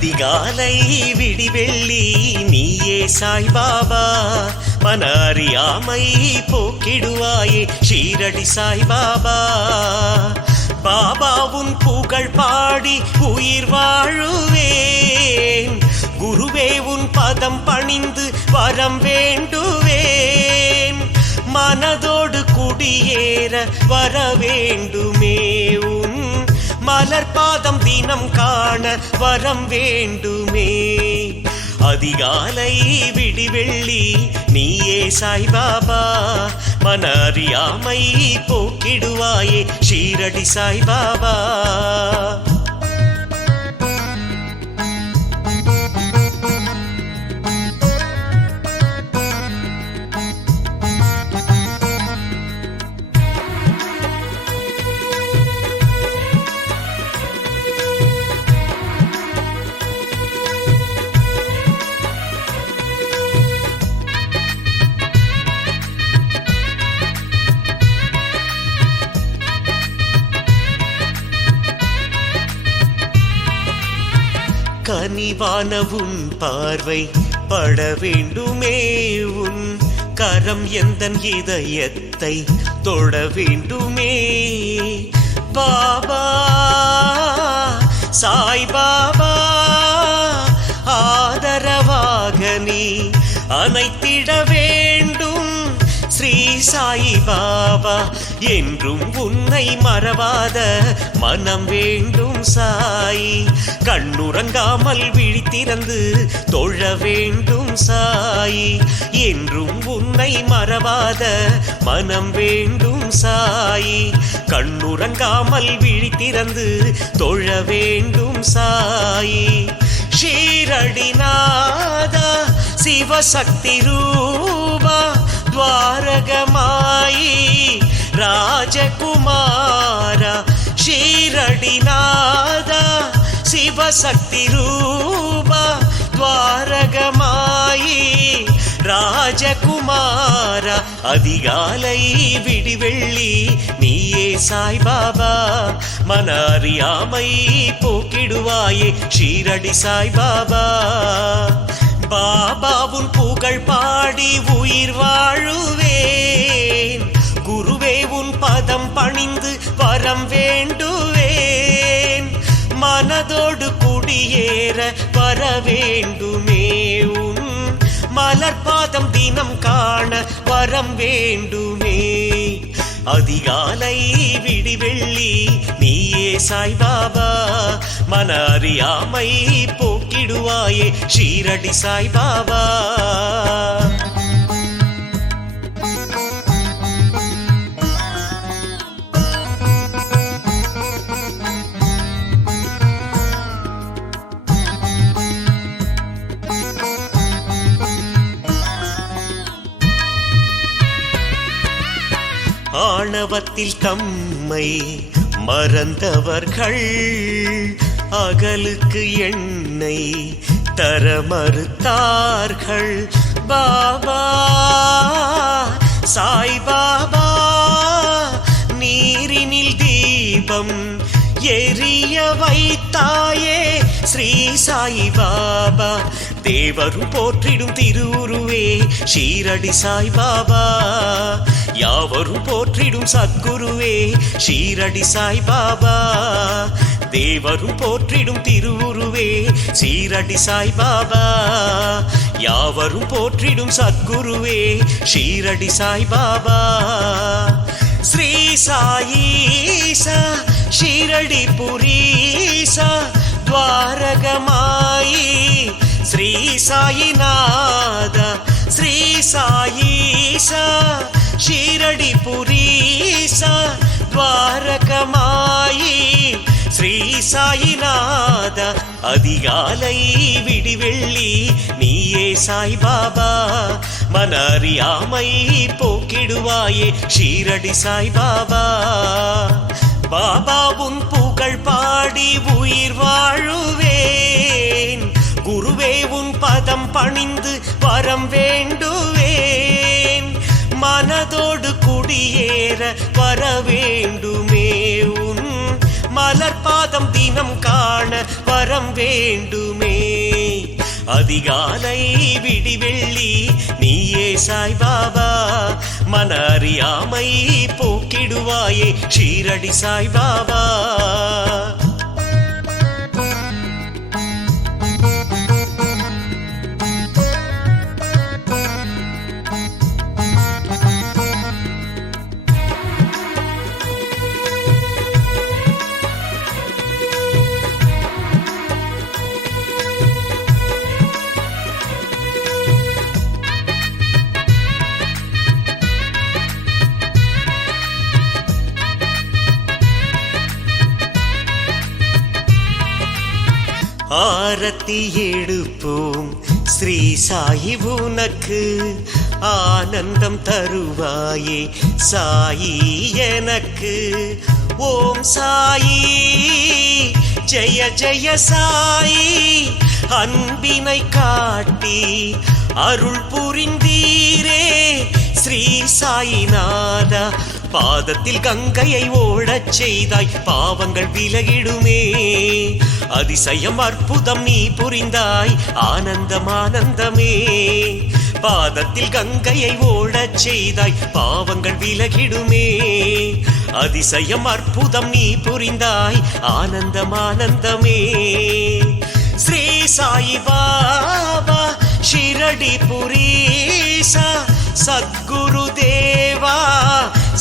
அதிகாலை விடிவெள்ளி நீயே சாய்பாபா, மன அறியாமை போக்கிடுவாயே ஷீரடி சாய்பாபா. பாபா உன் புகழ் பாடி உயிர் வாழுவேன், குருவே உன் பதம் பணிந்து வரம் வேண்டுவேன். மனதோடு குடியேற வர வேண்டுமே, உன் மலர் பாதம் தினம் காண வரம் வேண்டுமே. அதிகாலை விடிவெள்ளி நீயே சாய்பாபா, மன அறியாமை போக்கிடுவாயே ஷீரடி சாய்பாபா. கனிவான உன் பார்வை பட வேண்டுமே, உன் கரம் எந்தன் இதயத்தை தொட வேண்டுமே. பாபா சாய்பாபா ஆதரவாக நீ அனைத்திட வேண்டும். ஸ்ரீ சாய் பாபா என்றும் உன்னை மறவாத மனம் வேண்டும் சாய். கண்ணுறங்காமல் விழித்திறந்து தொழ வேண்டும் சாய், என்றும் உன்னை மறவாத மனம் வேண்டும் சாய். கண்ணுறங்காமல் விழித்திறந்து தொழ வேண்டும் சாய். ஷீரடிநாதா சிவசக்தி ரூபா துவாரகமாயி ராஜகுமாரா. ஷீரடிநாதா சிவசக்தி ரூபா துவாரகமாயி ராஜகுமாரா. அதிகாலை விடிவெள்ளி நீயே சாய்பாபா, மன அறியாமை போக்கிடுவாயே ஷீரடி சாய்பாபா. பாபாவுன் புகழ் பாடி உயிர் வாழுவேன், குருவே உன் பதம் பணிந்து வரம் வேண்டுவேன். மனதோடு குடியேற வர வேண்டுமே, உன் மலர் பாதம் தினம் காண வரம் வேண்டுமே. அதிகாலை விடிவெள்ளி நீயே சாய்பாபா, மன அறியாமை போக்கிடுவாயே ஷீரடி சாய்பாபா. ஆணவத்தில் தம்மை மறந்தவர்கள் அகலுக்கு எண்ணெய் தர மறுத்தார்கள். பாபா சாய்பாபா நீரினில் தீபம் எரிய வைத்தாயே ஸ்ரீ சாய்பாபா. தேவரும் போற்றிடும் திருவுருவே ஷீரடி சாய்பாபா, யாவரும் போற்றிடும் சத்குருவே ஷீரடி சாய்பாபா. தேவரும் போற்றிடும் திருவுருவே ஷீரடி சாய்பாபா, யாவரும் போற்றிடும் சத்குருவே ஷீரடி சாய்பாபா. ஸ்ரீ சாயீசா ஷீரடி புரீசா துவாரகமாயி ஸ்ரீ சாயிநாதா. ஸ்ரீ சாயீசா ஷீரடி புரீசா துவாரகமாயி ஸ்ரீ சாயிநாதா. அதிகாலை விடிவெள்ளி நீயே சாய்பாபா, மன அறியாமை போக்கிடுவாயே ஷீரடி சாய்பாபா. பாபா உன் புகழ் பாடி உயிர் வாழுவேன், குருவே உன் பதம் பணிந்து வரம் வேண்டுவேன். மனதோடு குடியேற வர வேண்டுமே, உன் மலர்பாதம் தினம் காண வரம் வேண்டுமே. அதிகாலை விடிவெள்ளி நீயே சாய்பாபா, மன அறியாமை போக்கிடுவாயே ஷீரடி சாய்பாபா. ஆரத்தி எடுப்போம் ஸ்ரீ சாயி, உனக்கு ஆனந்தம் தருவாயே சாயி எனக்கு. ஓம் சாயி ஜெய ஜெய சாயி, அன்பினை காட்டி அருள் புரிந்தீரே ஸ்ரீ சாயிநாதா. பாதத்தில் கங்கையை ஓடச் செய்தாய், பாவங்கள் விலகிடுமே. அதிசயம் அற்புதம் நீ புரிந்தாய், ஆனந்தம் ஆனந்தமே. பாதத்தில் கங்கையை ஓடச் செய்தாய், பாவங்கள் விலகிடுமே. அதிசயம் அற்புதம் நீ புரிந்தாய், ஆனந்தம் ஆனந்தமே. ஸ்ரீ சாயி பாபா ஷிரடி புரீசா, சத்குரு தேவா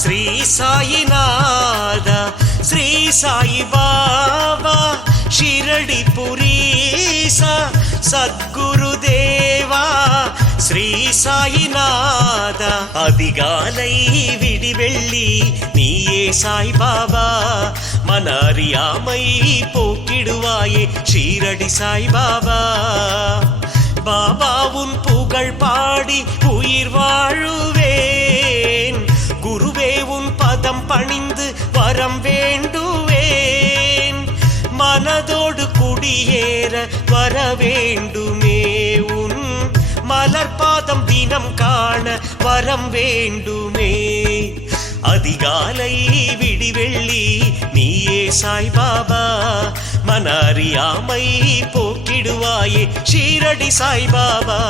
ஸ்ரீ சாயிநாதா. ஸ்ரீ சாயி பாபா ஷிரடி புரீசா, சத்குரு தேவா ஸ்ரீ சாயிநாதா. அதிகாலை விடிவெள்ளி நீயே சாய்பாபா, மன அறியாமை போக்கிடுவாயே ஷீரடி சாய்பாபா. பாபா உன் புகழ் பாடி உயிர் வாழுவேன், குருவே உன் பதம் பணிந்து வரம் வேண்டுவேன். மனதோடு குடியேற வர வேண்டுமே, உன் மலர்பாதம் தினம் காண வரம் வேண்டுமே. அதிகாலை விடிவெள்ளி நீயே சாய்பாபா, மன அறியாமை போக்கிடுவாயே ஷீரடி சாய்பாபா.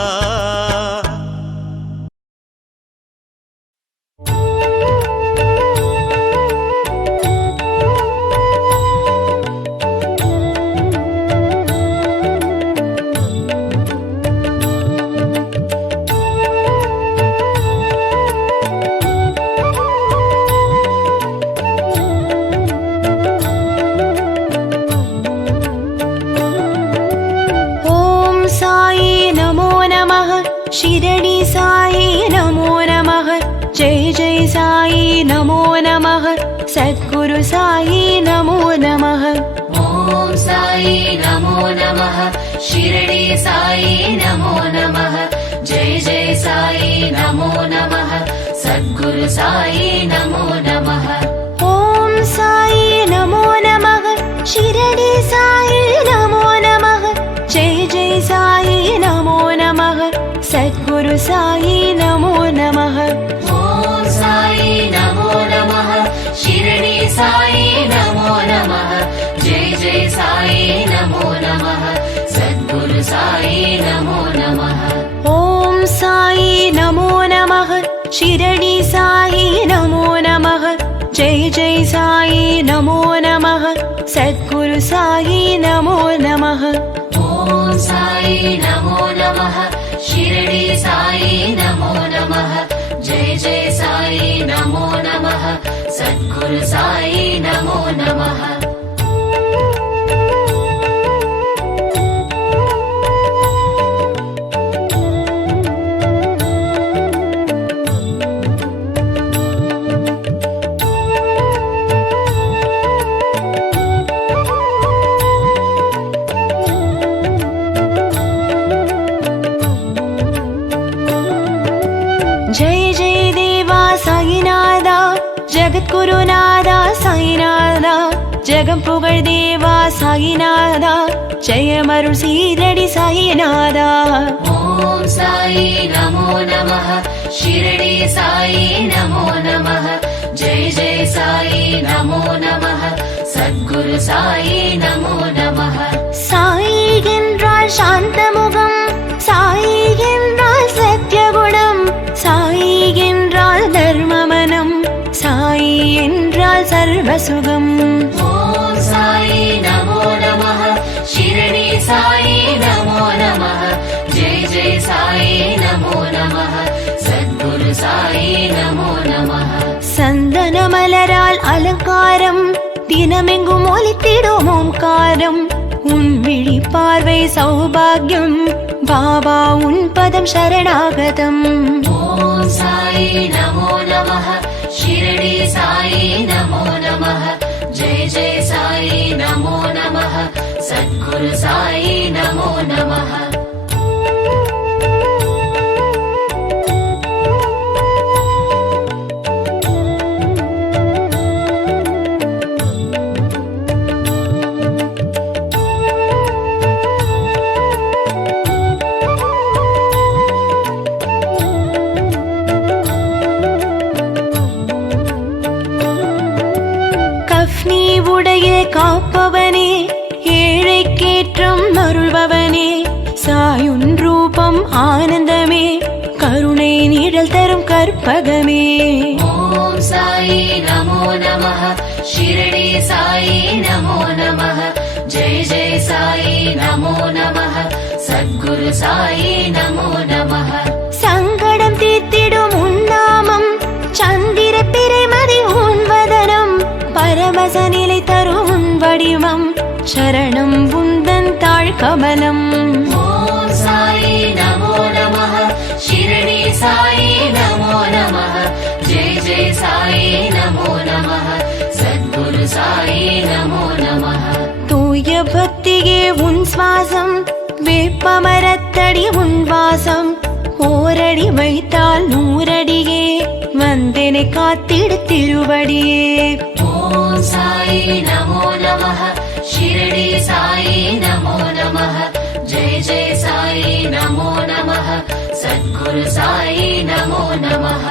शिरडी साई नमो नमः, जय जय साई नमो नमः, सद्गुरु साई नमो नमः. ओम साई नमो नमः, शिरडी साई नमो नमः, जय जय साई नमो नमः, सद्गुरु साई नमो नमः. ओम साई नमो नमः, शिरडी साई नमो नमः, जय जय साई नमो नमः, सद्गुरु साई नमो नमः. ओम साई नमो नमः, शिरडी साई नमो नमः, जय जय साई नमो नमः, सद्गुरु साई नमो नमः. ओम साई नमो नमः, शिरडी साई नमो नमः, जय जय साई नमो नमः, सद्गुरु साई नमो नमः. ओम साई नमो नमः, शिरडी साई नमो नमः, जय जय साई नमो नमः, सद्गुरु साई नमो नमः. जय जय देवा साईनादा, जगद्गुरुनादा साईनादा, जगं पुगळ देवा साईनादा, जयमरुळ शीरडी साईनादा. ओम साई नमो नमः, शिरडी साई नमो नमः, जय जय साई नमो नमः, सद्गुरु சத்குரு சாயி நமோ நமः. சாயி என்றால் சாந்தமுகம், சாயி என்றால் சத்யகுணம், சாயி என்றால் தர்மமனம், சாயி என்றால் சர்வசுகம். ஓம் சாயி நமோ நமः. ஷிரடி சாயி நமோ நமः. ஜெய் ஜெய் சாயி நமோ நமः. சத்குரு சாயி நமோ நமः. சந்தன மலரால் அலங்காரம், தினமெங்கும் ஒலித்திடும் ஓம்காரம், உன் விழி பார்வை சௌபாகியம், பாபா உன் பதம் சரணாகதம். ஓம் சாயி நமோ நமः. ஷிரடி சாயி நமோ நமः. ஜெய் ஜெய் சாயி நமோ நமः. சத்குரு சாயி நமோ நமः. கஃப்னி உடைய காப்பவனே, ஏழை கேற்றும் அருள்பவனே, சாயுன் ரூபம் ஆனந்தமே, கருணை நிழல் தரும் கற்பகமே. ஓம் சாயி நமோ நமः. ஷிரடி சாயி நமோ நமः. ஜெய் ஜெய் சாயி நமோ நமः. சத்குரு சாயி நமோ நமः. சங்கடம் தீர்த்திடும் உன் நாமம், சந்திர பிறைமதி உன் வதனம், பரவச நிலை தரும் உன் வடிவம், சரணம் உந்தன் தாழ் கமலம். ஓம் சாயி நமோ நமः. ஷிரடி சாயி நமோ நமः. ஜெய் ஜெய் சாயி நமோ நமः. சத்குரு சாயி நமோ நமः. தூய பக்தியே உன் சுவாசம், வேப்பமரத்தடி உன் வாசம், ஓரடி வைத்தால் நூறடியே, வந்தனை காத்திடு திருவடியே. ஓம் சாயி நமோ நமः. ஷிரடி சாயி நமோ நமः. ஜெய் ஜெய் சாயி நமோ நமः. சத்குரு சாயி நமோ நமः.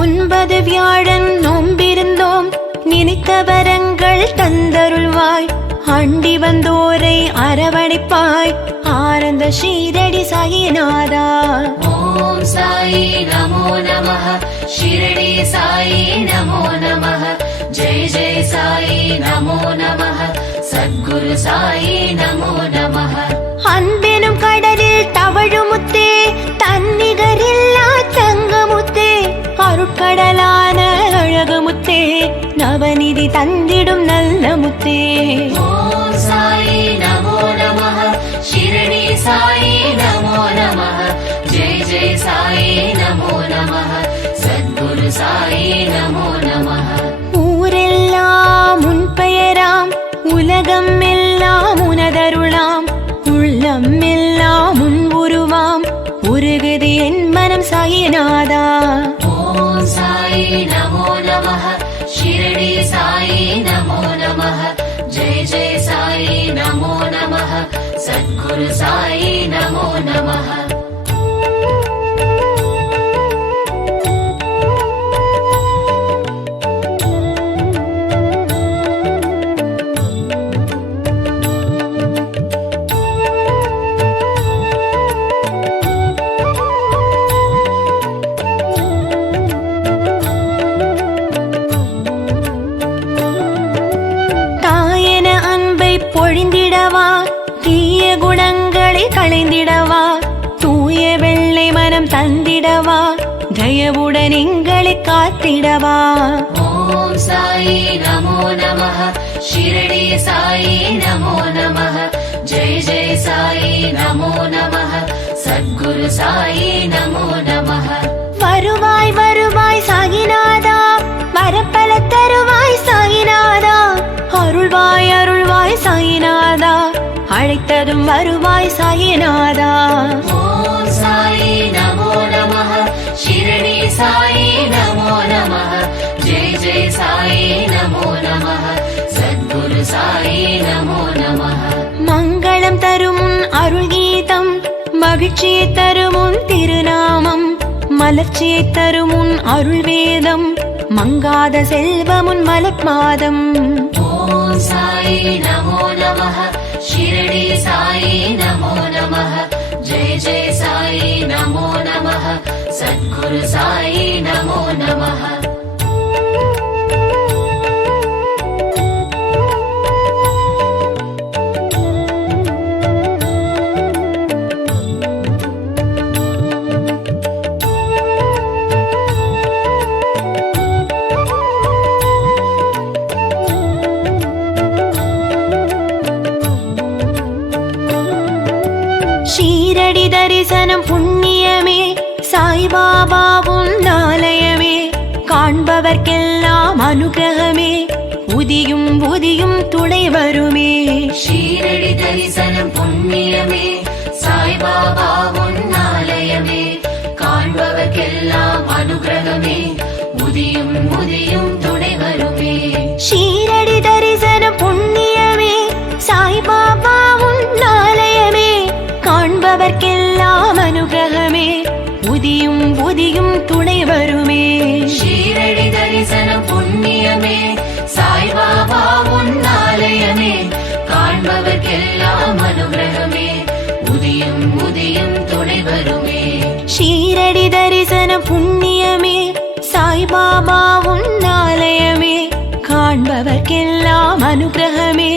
ஒன்பது வியாழன் நோம்பிருந்தோம், நினைத்த வரங்கள் தந்தருள்வாய், அண்டி வந்தோரை அரவணைப்பாய், ஆனந்த ஸ்ரீரடி சாயிநாதா. ஓம் சாயி நமோ நமः. ஷிரடி சாயி நமோ நமः. ஜெய் ஜெய் சாயி நமோ நமः. சத்குரு சாயி நமோ நமः. அன்பெனும் கடலில் தவழுமுத்தே, தன்னிகரில்லா தங்கமுத்தே, அருட்கடலான அழகுமுத்தே, நவநிதி தந்திடும் நல்ல முத்தே. ஓம் சாயி நமோ நமः. ஷிரடி சாயி நமோ நமः. ஜெய் ஜெய் சாயி நமோ நமः. சத்குரு சாயி நமோ நமः. ஊரெல்லாம் உன் பெயராம், உலகம் எல்லாம் உனதருளாம், உள்ளம் எல்லாம் உன் உருவாம், உருகுது என் மனம் சாயிநாதா. ஓம் சாயி நமோ நமः. ஷிரடி சாயி நமோ நமः. ஜெய் ஜெய் சாயி நமோ நமः. சத்குரு சாயி நமோ நமः. தாயன அன்பை பொழிந்திடவா, தீய குணங்களை களைந்திடவா, தூய வெள்ளை மனம் தந்திடவா, தயவுடன் எங்களை காத்திடவா. ஓம் சாயி நமோ நமः. ஷிரடி சாயி நமோ நமः. ஜெய் ஜெய் சாயி நமோ நமः. சத்குரு சாயி நமோ நமः. வருவாய் வருவாய் சாயிநாதா, வரப்பல தருவாய் சாயிநாதா, அருள்வாய் அருள்வாய் சாயிநாதா, அழைத்ததும் வருவாய் சாயிநாதா. ஓம் சாயி साई नमो नमः शिरडी साई नमो नमः जय जय साई नमो नमः सद्गुरु साई नमो नमः மங்களம் தரும் உன் அருள் கீதம் மகிழ்ச்சியை தரும் உன் திருநாமம் மலர்ச்சியை தரும் உன் அருள் வேதம் மங்காத செல்வம் உன் மலர்மாதம் ஓம் சாய் நமோ நமः शिरडी साई नमो नमः जय जय साई नमो नमः सद्गुरु साई नमो नमः ஷீரடி தரிசனம் புண்ணியமே சாய்பாபா உன் ஆலயமே காண்பவர்க்கெல்லாம் அனுகிரகமே உதியும் உதியும் துணை வருமே ஷீரடி தரிசனம் புண்ணியமே சாய்பாபா உன் ஆலயமே காண்பவர்க்கெல்லாம் அனுகிரகமே உதியும் உதியும் துணை வருமே ஷீரடி தரிசனம் புண்ணியமே சாய்பாபா உன் ஆலயமே காண்பவர்க்கெல்லாம் அனுகிரகமே உதியும் உதியும் துணை வருமே ஷீரடி தரிசனம் புண்ணியமே சாய்பாபா உன் ஆலயமே காண்பவர்க்கெல்லாம் அனுகிரகமே உதியும் உதியும் துணை வருமே ஷீரடி தரிசனம் புண்ணியமே சாய்பாபா உன் ஆலயமே காண்பவர்க்கெல்லாம் அனுகிரகமே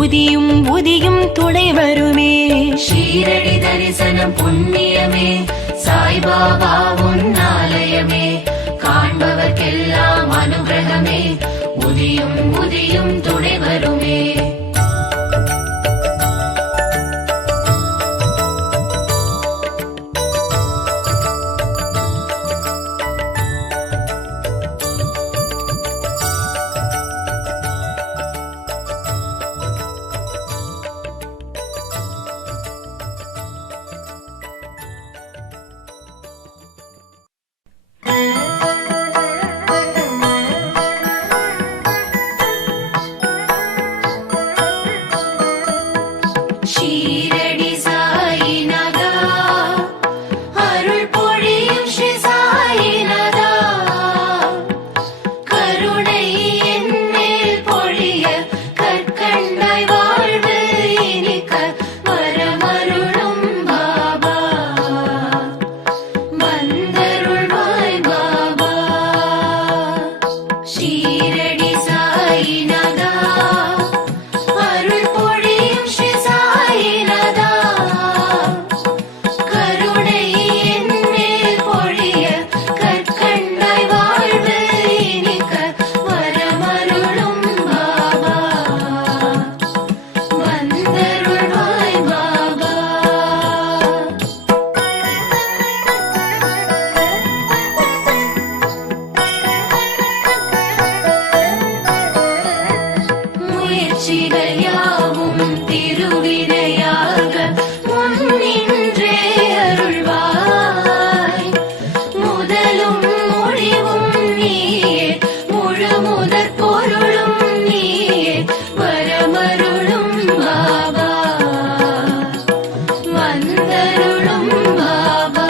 உதியும் உதியும் துணை வருமே ஷீரடி தரிசனம் புண்ணியமே சாய்பாபா உன் ஆலயமே காண்பவர்க்கெல்லாம் அனுகிரகமே உதியும் உதியும் துணை வருமே ஷீரடி சாயிநாதா அருள் பொழியும் ஸ்ரீ சாயிநாதா கருணை என் மேல் பொழிய கற்கண்டாய் வாழ்வு இனிக்க வரமருளும் பாபா வந்தருள்வாய் பாபா ஷீரடி சாயிநாதா அருள் பொழியும் ஸ்ரீ சாயிநாதா கருணை என் மேல் பொழிய கற்கண்டாய் வாழ்வு இனிக்க வரமருளும் பாபா வந்தருள்வாய் பாபா முயற்சிகள் யாவும் திருவினையாக முன்னின்றே அருள்வாய் முதலும் முடிவும் நீயே முழு முதற் பொருளும் நீயே வரமருளும் பாபா வந்தருளும் பாபா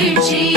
மகிழ்ச்சி